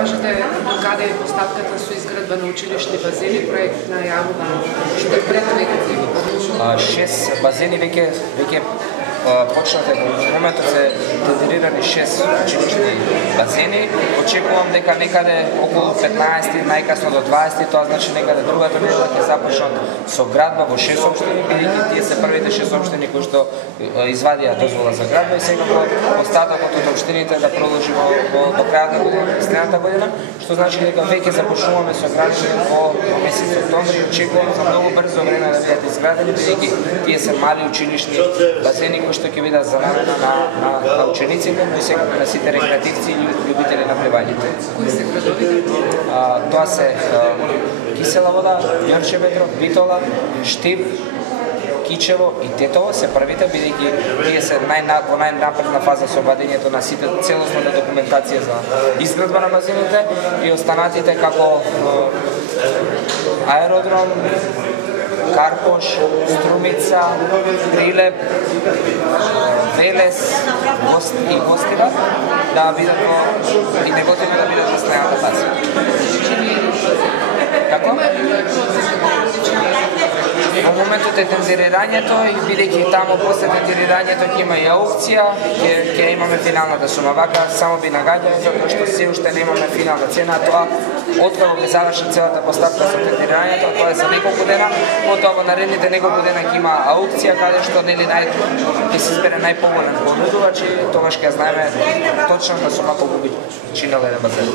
кажете до каде е поставката со изградба на училишни базени, проект најавува што е пред века? 6 базени веќе почнате во моментот се тендерирани 6 училишни базени. Очекувам дека некаде околу 15, најкасно до 20, тоа значи некаде другата недела ќе започнат со градба во 6 општини, бидејќи тие се првите 6 општини кои што извадија дозвола за градба и секако остатокот од општините да продолжи до крајот на годината, следната година, што значи дека веќе започнуваме со градење во месец октомври. Очекувам за многу брзо време да бидат изградени, бидејќи тие се мали училишни базени кои што ќе бидат за намена на учениците, но и секако на сите рекреативци и љубители на плевањето. Кои се градовите? Тоа се Кисела вода, Јорче Ветров, Битола, Штип, Кичево и Тетово се првите, бидејќи тие се во најнапредна фаза со вадењето на сите целосната документација за изградба на базените и останатите како Аеродром, Карпош, Струмица, Прилеп, Велес и Гостива да бидат и Неготино да бидат во следната фаза. Како? Во моментот е тендерирањето и бидејќи таму после тендерирањето ќе има и аукција, ќе имаме финалната сума. Вака само би нагаѓал затоа што се уште немаме финална цена, тоа откако ќе заврши целата поставка со тендерирањето, тоа е за неколку дена, потоа во наредните неколку дена ќе има аукција каде што нели ќе се избере најповолен понудувач и тогаш ќе знаеме точната сума колку би чинел еден базен.